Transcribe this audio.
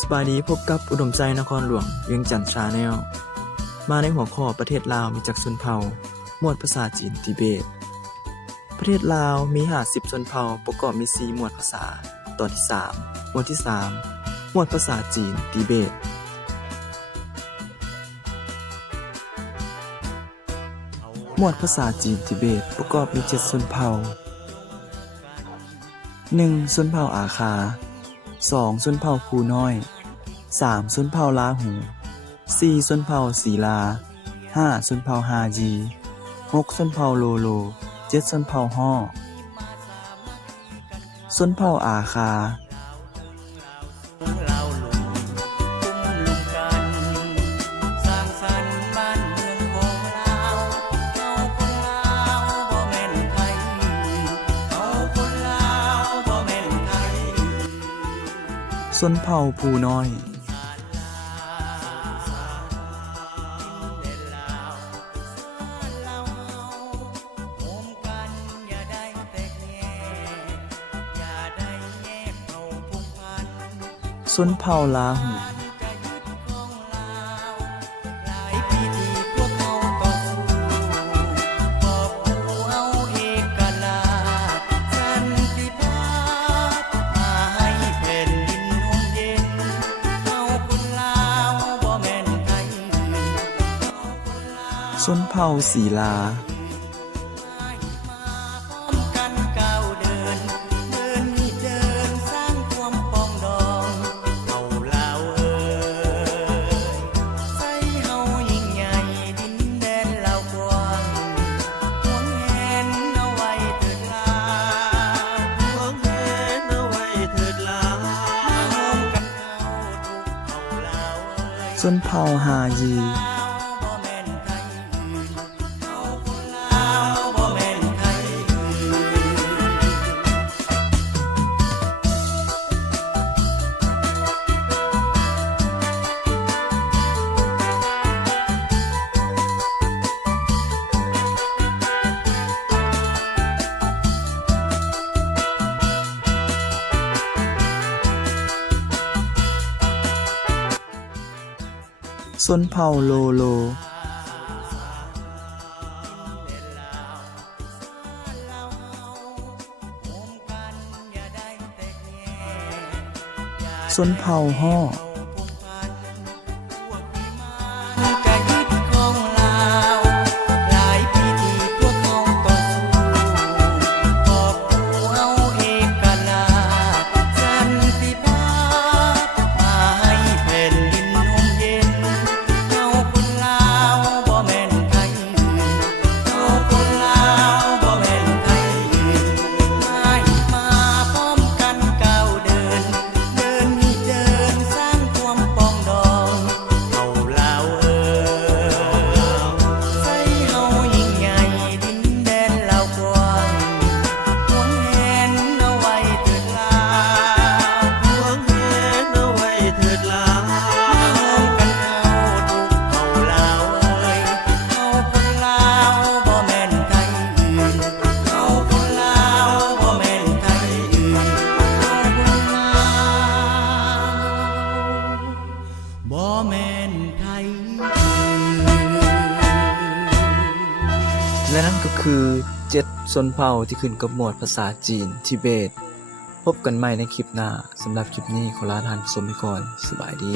สบายดีพบกับอุดมใจนครหลวงเวียงจันทร์ชาแนลมาในหัวข้อประเทศลาวมีจักชนเผ่าหมวดภาษาจีนทิเบตประเทศลาวมี50ชนเผ่าประกอบมี4หมวดภาษาตอนที่3หมวดที่3หมวดภาษาจีนทิเบตหมวดภาษาจีนทิเบตประกอบมี7ชนเผ่า 1. ชนเผ่าอาคา 2. ชนเผ่าภูน้อย 3. ชนเผ่าลาหู 4. ชนเผ่าศีลา 5. ชนเผ่าฮาจี 6. ชนเผ่าโลโล 7. ชนเผ่าฮ้อชนเผ่าอาคาชนเผ่าภูน้อยชนเผ่าลาหูชนเผ่าศีลาชนเผ่าฮายีชนเผ่าโลโลชนเผ่าฮ้อและนั่นก็คือ7ชนเผ่าที่ขึ้นกับหมวดภาษาจีนทิเบตพบกันใหม่ในคลิปหน้าสำหรับคลิปนี้ขอลาท่านผู้ชมไปก่อนสบายดี